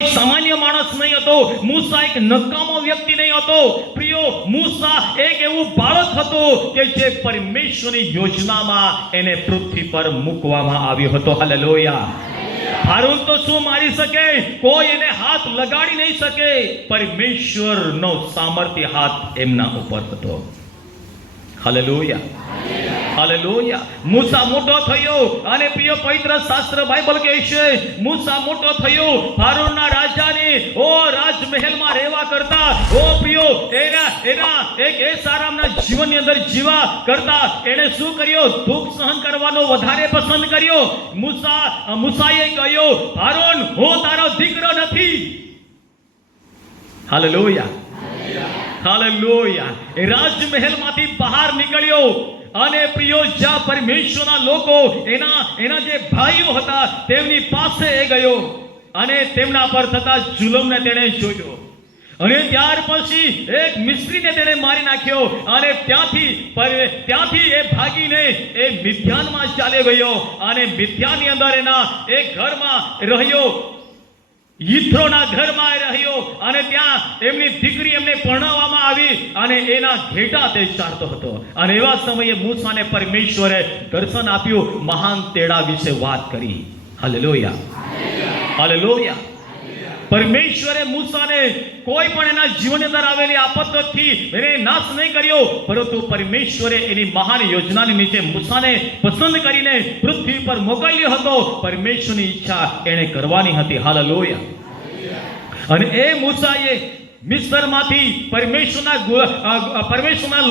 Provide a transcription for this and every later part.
સામાન્ય માણસ નહીં હતો. મૂસા એક નકામો વ્યક્તિ નહીં હતો. પ્રિયો, મૂસા એક એવું બાળક હતો કે જે પરમેશ્વરની યોજનામાં એને પૃથ્વી પર મૂકવામાં આવ્યો હતો. હાલેલુયા. હારૂન તો શું મારી શકે? કોઈ એને હાથ લગાડી નહીં શકે. પરમેશ્વરનો સામર્થ્ય હાથ એમના ઉપર હતો. Hallelujah, hallelujah. મૂસા મોટો થયો અને પ્રિય પવિત્ર શાસ્ત્ર બાઇબલ કહે છે મૂસા મોટો થયો ફારોના રાજાની રાજમહેલમાં રહેવા કરતા પ્રિયો એના એક સારામના જીવનની અંદર જીવા કરતા એને શું કર્યો? દુઃખ સહન કરવાનો વધારે પસંદ કર્યો. મૂસાએ કહ્યું, ફારોન, હું તારો દીકરો નથી. Hallelujah, hallelujah. એ રાજમહેલમાંથી બહાર નીકળ્યો અને પ્રિયો જ્યાં પરમેશ્વરના લોકો એના જે ભાઈઓ હતા તેમની પાસે એ ગયો અને તેમના પર થતા જુલમને તેણે જોયો. અને ત્યાર પછી એક મિસ્ત્રીને તેણે મારી નાખ્યો અને ત્યાંથી એ ભાગીને એ મિદ્યાનમાં ચાલ્યો ગયો અને મિદ્યાનની અંદર એના એક ઘરમાં રહ્યો. યિથ્રોના ઘરમાં રહ્યો અને ત્યાં એમની દીકરી એમને પરણાવવામાં આવી અને એના ઘેટા તે ચારતો હતો. અને એવા સમયે મૂસાને પરમેશ્વરે દર્શન આપ્યું, મહાન તેડા વિશે વાત કરી. Hallelujah, hallelujah. પરમેશ્વરે મૂસાને કોઈ પણ એના જીવનની અંદર આવેલી આપત્તિથી એને નાશ નહીં કર્યો, પરંતુ પરમેશ્વરે એની મહાન યોજનાની નીચે મૂસાને પસંદ કરીને પૃથ્વી પર મોકલ્યો હતો. પરમેશ્વરની ઈચ્છા એને કરવાની હતી. હાલેલુયા. અને એ મૂસાએ મિસ્રમાંથી પરમેશ્વરના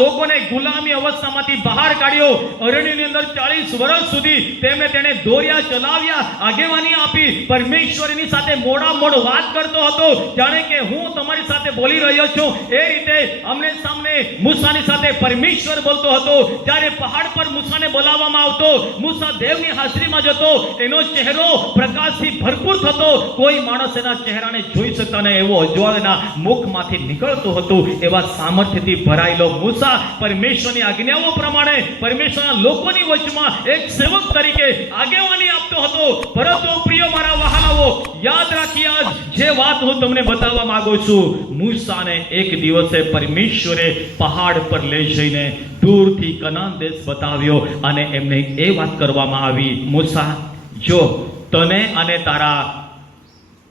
લોકોને ગુલામી અવસ્થામાંથી બહાર કાઢ્યો. અરણ્યની અંદર 40 વર્ષ સુધી તેણે દોર્યા, ચલાવ્યા, આગેવાની આપી. પરમેશ્વરની સાથે મોડામોડ વાત કરતો હતો, જાણે કે હું તમારી સાથે બોલી રહ્યો છું એ રીતે અમને સામને મૂસાની સાથે પરમેશ્વર બોલતો હતો. જ્યારે પહાડ પર મૂસાને બોલાવવામાં આવતો, મૂસા દેવની હાજરીમાં જતો, એનો ચહેરો પ્રકાશથી ભરપૂર થતો. કોઈ માણસ એના ચહેરાને જોઈ શકતા નહીં, એવો અજવાળના મુખમાંથી નીકળતું હતું. એવા સામર્થ્યથી ભરાયેલો મૂસા પરમેશ્વરની આજ્ઞાઓ પ્રમાણે પરમેશ્વરના લોકોની વચમાં એક સેવક તરીકે આગેવાની આપતો હતો. પરંતુ પ્રિય મારા વહાલાઓ, યાદ રાખી આજ જે વાત હું તમને બતાવવા માંગુ છું, મૂસાને એક દિવસે પરમેશ્વરે પહાડ પર લઈ જઈને દૂરથી કનાન દેશ બતાવ્યો અને એમને એ વાત કરવામાં આવી, મૂસા, જો તને અને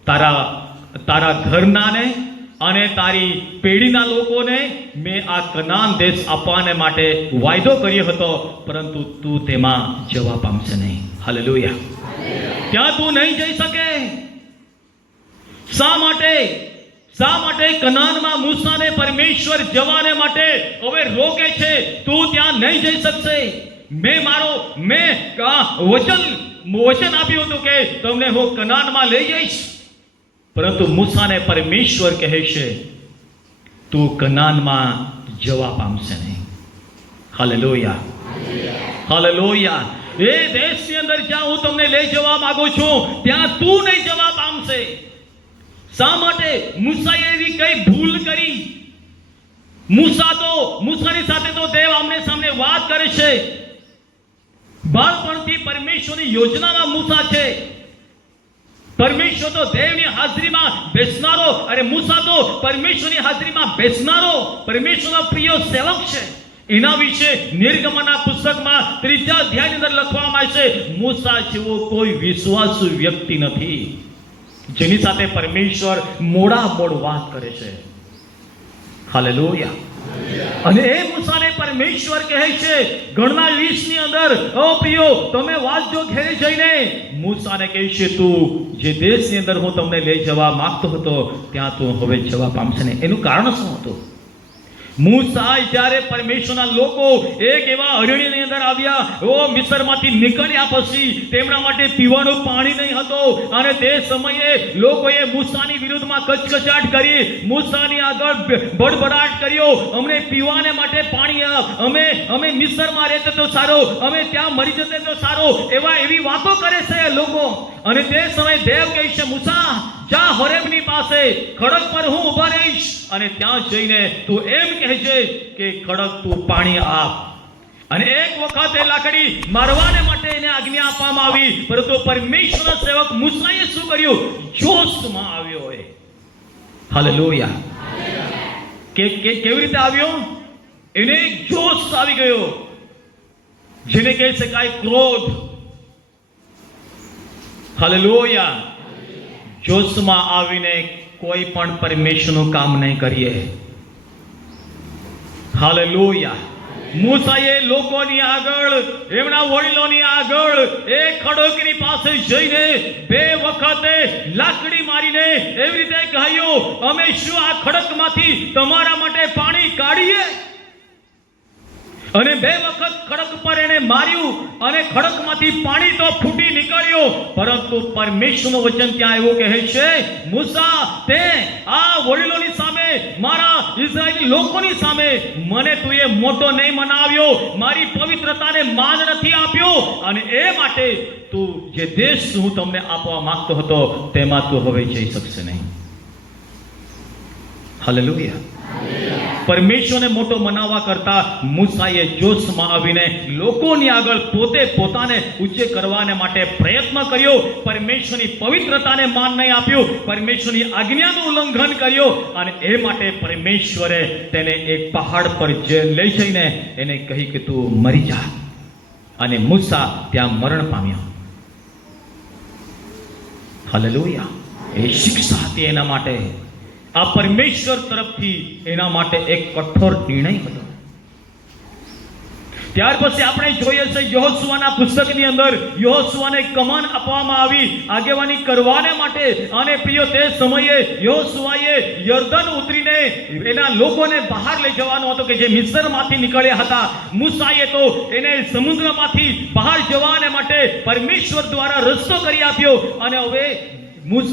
તારા ઘરનાને અને તારી પેઢીના લોકોને મેં આ કનાન દેશ આપવાને માટે વાયદો કર્યો હતો, પરંતુ તું તેમાં જવા પામશે નહીં. હાલેલુયા. ત્યાં તું નહીં જઈ શકે. શા માટે કનાનમાં મૂસાને પરમેશ્વર જવાને માટે હવે રોકે છે? તું ત્યાં નહીં જઈ શકશે. મેં વચન આપ્યું હતું કે તમને હું કનાનમાં લઈ જઈશ, પરંતુ મૂસાને પરમેશ્વર કહે છે તું કનાનમાં જવા પામશે નહીં. Hallelujah, hallelujah. એ દેશની અંદર જ્યાં હું તમને લઈ જવા માંગુ છું ત્યાં તું નહીં જવા પામશે. શા માટે? મૂસાએ એવી કઈ ભૂલ કરી? મૂસાની સાથે તો દેવ આમને સામને વાત કરે છે. બાળપણથી પરમેશ્વરની યોજનામાં મૂસા છે. પરમેશ્વર તો દેવની હાજરીમાં બેસનારો, અને મૂસા તો પરમેશ્વરની હાજરીમાં બેસનારો પરમેશ્વરનો પ્રિય સેવક છે. એના વિશે નિર્ગમનના પુસ્તકમાં 3 અધ્યાયની અંદર લખવામાં આવે છે, મૂસા જેવો કોઈ વિશ્વાસુ વ્યક્તિ નથી જેની સાથે પરમેશ્વર મોડામોડ વાત કરે છે. હાલેલુયા. અને એ મૂસાને પરમેશ્વર કહે છે ગણના 20 ની અંદર, ઓ પ્રિયો, તમે વાંચજો ઘરે જઈને. મૂસાને કહે છે તું જે દેશની અંદર હું તમને લઈ જવા માંગતો હતો ત્યાં તું હવે જવા પામશે નહીં. એનું કારણ શું હતું? મૂસા જ્યારે પરમેશ્વરના લોકો એક એવા અરણ્યની અંદર આવ્યા, મિસ્રમાંથી નીકળ્યા પછી તેમના માટે પીવાનું પાણી નહીં હતો અને તે સમયે લોકોએ મૂસાની વિરુદ્ધમાં કચકચાટ કરી, મૂસાની આગળ બડબડાટ કર્યો, અમને પીવાને માટે પાણી આપ, અમે મિસ્રમાં રહેતે તો સારો, અમે ત્યાં મરી જતે તો સારો, એવી વાતો કરે છે લોકો. અને તે સમયે દેવ કહે છે, મૂસા, જા હોરેબની પાસે ખડક પર હું ઊભા રહીશ અને ત્યાં જઈને તું એમ કહેજે કે ખડક તું પાણી આપ. અને એક વખત એ લાકડી મારવાને માટે એને આજ્ઞા આપવામાં આવી, પરંતુ પરમેશ્વરના સેવક મૂસાએ શું કર્યું? જોશમાં આવ્યો હોય. હાલેલુયા. કેવી રીતે આવ્યો? એને જોશ આવી ગયો, જેને કહી શકાય ક્રોધ. હાલેલુયા. જોશમાં આવીને કોઈ પણ પરમેશ્વરનું કામ નહીં કરીએ. હાલેલુયા. મૂસાએ લોકોની આગળ, એમના વડીલોની આગળ એ ખડકની પાસે જઈને 2 વખતે લાકડી મારીને એવી રીતે કહ્યું, અમે શું આ ખડકમાંથી તમારા માટે પાણી કાઢીએ? અને 2 વખત ખડક પર એને માર્યું અને ખડકમાંથી પાણી તો ફૂટી નીકળ્યો, પરંતુ પરમેશ્વરનું વચન ત્યાં એવું કહે છે, મૂસા, તે આ વડીલોની સામે, મારા ઇઝરાયેલી લોકોની સામે મને તું એ મોટો નહીં મનાવ્યો, મારી પવિત્રતાને માન નથી આપ્યો, અને એ માટે તું જે દેશ હું તમને આપવા માંગતો હતો તેમાં તું હવે જઈ શકશે નહીં. હાલેલુયા. પરમેશ્વરને મોટો મનાવવા કરતા મૂસાએ જોશમાં આવીને લોકોની આગળ પોતે પોતાને ઊંચે કરવાને માટે પ્રયત્ન કર્યો, પરમેશ્વરની પવિત્રતાને માન નહીં આપ્યું, પરમેશ્વરની આજ્ઞાનું ઉલ્લંઘન કર્યું, અને એ માટે પરમેશ્વરે તેને એક પહાડ પર લઈ જઈને એને કહી કે તું મરી જા. અને મૂસા ત્યાં મરણ પામ્યો. હાલેલુયા. એ શિક્ષા હતી એના માટે. આ પરમેશ્વર તરફથી એના માટે એક કઠોર નિર્ણય હતો. ત્યાર પછી આપણે જોઈએ છે યહોશુઆના પુસ્તકની અંદર યહોશુઆને કમાન આપવામાં આવી આગેવાની કરવાને માટે. અને પ્રિય, તે સમયે યહોશુઆએ યર્દન ઉતરીને એના લોકોને બહાર લઈ જવાનો હતો કે જે મિસ્રમાંથી નીકળ્યા હતા. મૂસાએ તો એને સમુદ્રમાંથી બહાર જવાને માટે પરમેશ્વર દ્વારા રસ્તો કરી આપ્યો. અને હવે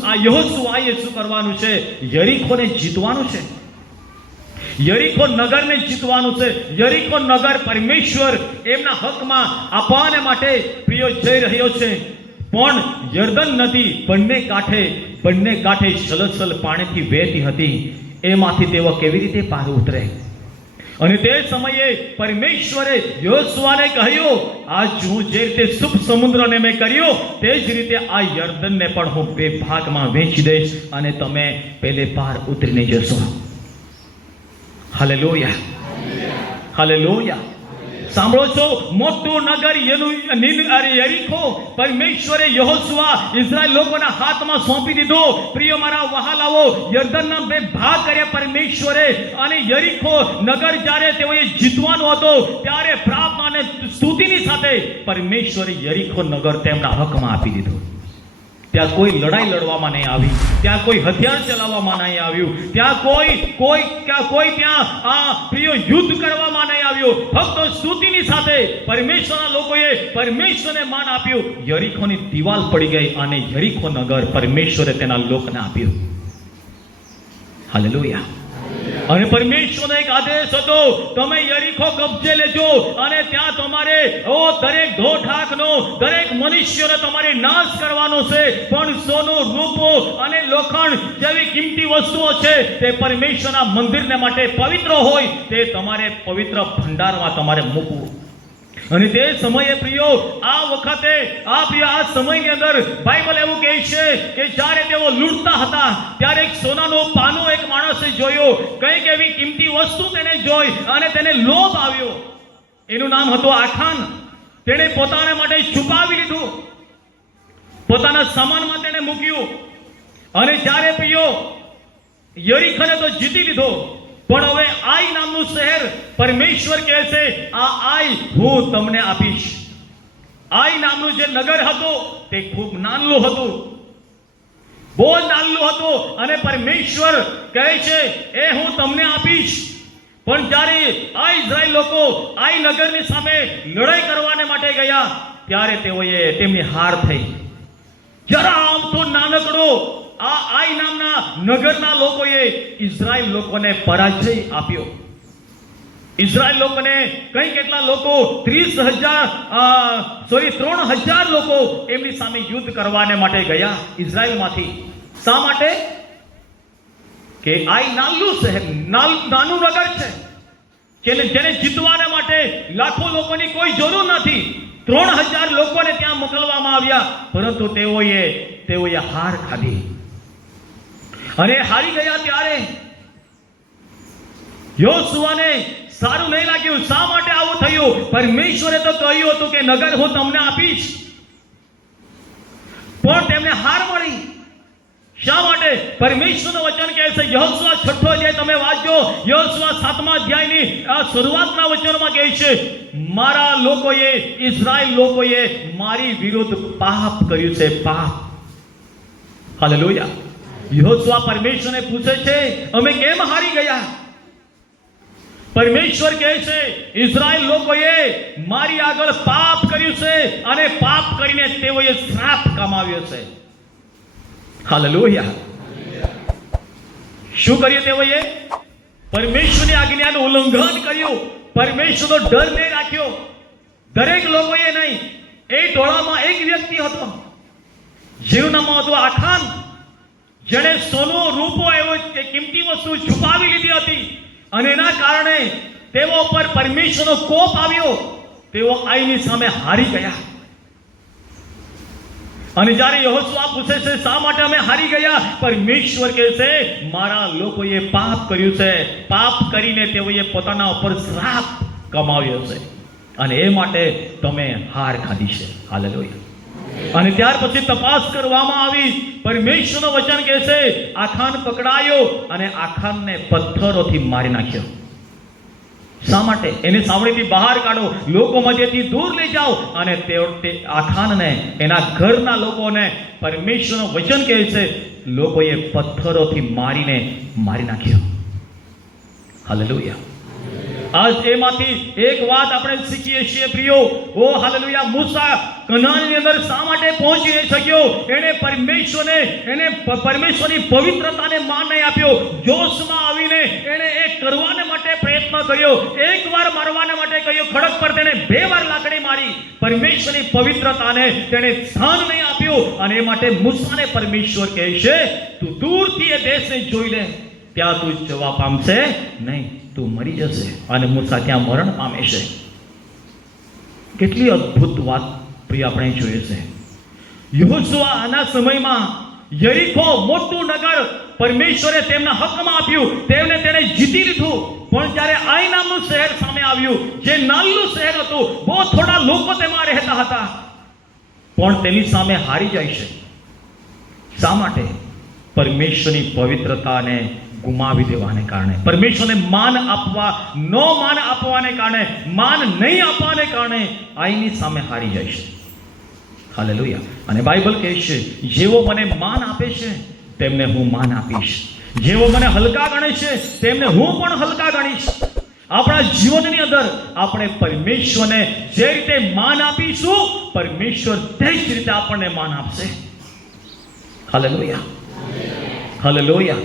આ યહોશુઆએ શું કરવાનું છે? યરીખોને જીતવાનું છે. યરીખો નગરને જીતવાનું છે. યરીખો નગર પરમેશ્વર એમના હકમાં આપવાને માટે પ્રિય જઈ રહ્યો છે. પણ યર્દન નદી બંને કાંઠે છલછલ પાણીથી વહેતી હતી. એમાંથી તેઓ કેવી રીતે પાર ઉતરે? અને તે સમયે પરમેશ્વરે યહોશુઆને કહ્યું, આજ હું જે રીતે શુભ સમુદ્રને મેં કર્યો તે જ રીતે આ યર્દનને પણ હું 2 ભાગમાં વહેંચી દઈશ અને તમે પેલે પાર ઉતરીને જશો. હાલેલુયા. હાલેલુયા. સાંભળો છો? મોટું નગર યરીખો પરમેશ્વરે યહોશુઆ ઇઝરાયલ લોકોના હાથમાં સોંપી દીધો. પ્રિય મારા વહાલાઓ, યર્દનના 2 ભાગ કર્યા પરમેશ્વરે. અને યરીખો નગર જ્યારે તેઓએ જીતવાનો હતો ત્યારે પ્રાર્થના અને સ્તુતિની સાથે પરમેશ્વરે યરીખો નગર તેમના હકમાં આપી દીધો. ત્યાં કોઈ લડાઈ લડવામાં નહીં આવી, ત્યાં કોઈ હથિયાર ચલાવવામાં નહીં આવ્યું, ત્યાં કોઈ ત્યાં પ્રિય યુદ્ધ કરવામાં નહીં આવ્યું. ફક્ત સ્તુતિની સાથે પરમેશ્વરના લોકોએ પરમેશ્વરને માન આપ્યું. યરીખોની દિવાલ પડી ગઈ અને યરીખો નગર પરમેશ્વરે તેના લોકોને આપ્યું. હાલેલુયા. અને પરમેશ્વરનો એક આદેશ હતો, તમે યરીખો કબજે લેજો અને ત્યાં તમારે દરેક ઢોઠાકનો, દરેક મનુષ્યને તમારે નાશ કરવાનો છે. પણ સોનું, રૂપો અને લોખંડ જેવી કિંમતી વસ્તુઓ છે તે પરમેશ્વરના મંદિરને માટે પવિત્ર હોય તે તમારે પવિત્ર ભંડારમાં તમારે મૂકવું. અને તે સમયે પ્રિયો, આ વખતે આ સમયની અંદર બાઇબલ એવું કહે છે કે જ્યારે તેઓ લૂંટતા હતા ત્યારે એક સોનાનું પાનું એક માણસે જોયો. કંઈક એવી કિંમતી વસ્તુ તેને જોઈ અને તેને લોભ આવ્યો. એનું નામ હતું આખાન. તેણે પોતાના માટે છુપાવી લીધું, પોતાના સામાનમાં તેને મૂક્યું. અને જ્યારે પ્રિયો યરીખોને તો જીતી લીધો, પણ હવે આઈ નામનું શહેર પરમેશ્વર કહે છે, આ આઈ હું તમને આપીશ. આઈ નામનું જે નગર હતું તે ખૂબ નાનલું હતું, બહુ નાનલું હતું. અને પરમેશ્વર કહે છે એ હું તમને આપીશ. પણ જ્યારે આ ઇઝરાયલ લોકો આઈ નગરની સામે લડાઈ કરવાને માટે ગયા ત્યારે તેમની હાર થઈ. જરા આમ તો નાનકડો આ આઈ નામના નગરના લોકોએ ઇઝરાયલ લોકોને પરાજય આપ્યો. ઇઝરાયલ લોકોને કેટલા લોકો 3,000 લોકો એમની સામે યુદ્ધ કરવાને માટે ગયા ઇઝરાયલમાંથી. શા માટે? કે આઈ નાનું શહેર, નાનું નગર છે, જેને જીતવાના માટે લાખો લોકોની કોઈ જરૂર નથી. 3000 લોકોને ત્યાં મોકલવામાં આવ્યા, પરંતુ તેઓએ હાર ખાધી અને હારી ગયા. ત્યારે યોશુઆને સારું નહીં લાગ્યું. શા માટે આવું થયું? પરમેશ્વરે તો કહ્યું હતું કે નગર હું તમને આપીશ, પણ તેમને હાર મળી. શા માટે? પરમેશ્વરનું વચન કહે છે, યોશુઆ 6 અધ્યાય તમે વાંચજો. યોશુઆ 7મા અધ્યાયની આ શરૂઆતના વચનમાં કહે છે, મારા લોકોએ, ઇઝરાયલ લોકોએ મારી વિરુદ્ધ પાપ કર્યું છે, પાપ. હાલેલુયા. યોશુઆ પરમેશ્વરને પૂછે છે, અમે કેમ હારી ગયા? પરમેશ્વર કહે છે, ઇઝરાયલ લોકોએ મારી આગળ પાપ કર્યું છે અને પાપ કરીને તેઓએ શ્રાપ કમાવ્યો છે. હાલેલુયા. શું કર્યું તેઓએ? પરમેશ્વરની આજ્ઞાનું ઉલ્લંઘન કર્યું. પરમેશ્વરનો ડર નહીં રાખ્યો. દરેક લોકોએ નહીં. એ ટોળામાં એક વ્યક્તિ હતો, જેનું નામ હતું આખાન, જેણે સોનો, રૂપો એવો કિંમતી વસ્તુ છુપાવી લીધી હતી અને એના કારણે તેઓ પર પરમેશ્વરનો કોપ આવ્યો. તેઓ આઈની સામે હારી ગયા. અને જ્યારે યહોશુઆ પૂછે છે, શા માટે અમે હારી ગયા? પરમેશ્વર કહે છે, મારા લોકોએ પાપ કર્યું છે, પાપ કરીને તેઓએ પોતાના ઉપર શ્રાપ કમાવ્યો છે અને એ માટે તમે હાર ખાધી છે. હાલેલુયા. અને ત્યાર પછી તપાસ કરવામાં આવી. પરમેશ્વરનું વચન કહે છે, આખાન પકડાયો અને આખાનને પથ્થરોથી મારી નાખ્યો. શા માટે? એને સાવણીથી બહાર કાઢો, લોકો મધ્યથી દૂર લઈ જાઓ. અને તે આખાનને, એના ઘરના લોકોને પરમેશ્વરનું વચન કહે છે, લોકોએ પથ્થરોથી મારી નાખ્યો. હાલેલુયા. આજ એમાંથી એક વાત આપણે શીખીએ છીએ પ્રિયો. ઓ હાલેલુયા. મૂસા કનાનની અંદર શા માટે પહોંચી નહીં શક્યો? એને પરમેશ્વરની પવિત્રતાને માન નહીં આપ્યો. જોશમાં આવીને એને એ કરવાને માટે પ્રયત્ન કર્યો. એકવાર મારવાને માટે કહ્યું, ખડક પર તેને 2 વાર લાકડી મારી. પરમેશ્વરની પવિત્રતાને તેને સ્થાન નહીં આપ્યું અને એ માટે મૂસાને પરમેશ્વર કહે છે, તું દૂરથી એ દેશને જોઈ લે, ત્યાં તું જવા પામશે નહીં, તું મરી જશે. અને મૂસા ત્યાં મરણ પામે છે. કેટલી અદ્ભુત વાત પ્રિય આપણે જોઈએ છે. યહોશુઆ આના સમયમાં યરીખો, મોટું નગર પરમેશ્વરે તેમના હકમાં આપ્યું, તેને જીતી લીધું. પણ જ્યારે આઈ નામનું શહેર સામે આવ્યું, જે નાનું શહેર હતું, બહુ થોડા લોકો તેમાં રહેતા હતા, પણ તેની સામે હારી જાય છે. શા માટે? પરમેશ્વરની પવિત્રતાને ગુમાવી દેવાને કારણે, પરમેશ્વરને માન આપવાને કારણે, માન નહીં આપવાને કારણે આઈની સામે હારી જાય છે. હાલેલુયા. અને બાઇબલ કહે છે, જેવો મને માન આપે છે તેમને હું માન આપીશ, જેવો મને હલકા ગણે છે તેમને હું પણ હલકા ગણીશ. આપણા જીવનની અંદર આપણે પરમેશ્વરને જે રીતે માન આપીશું, પરમેશ્વર તે જ રીતે આપણને માન આપશે. હાલેલુયા. હાલેલુયા.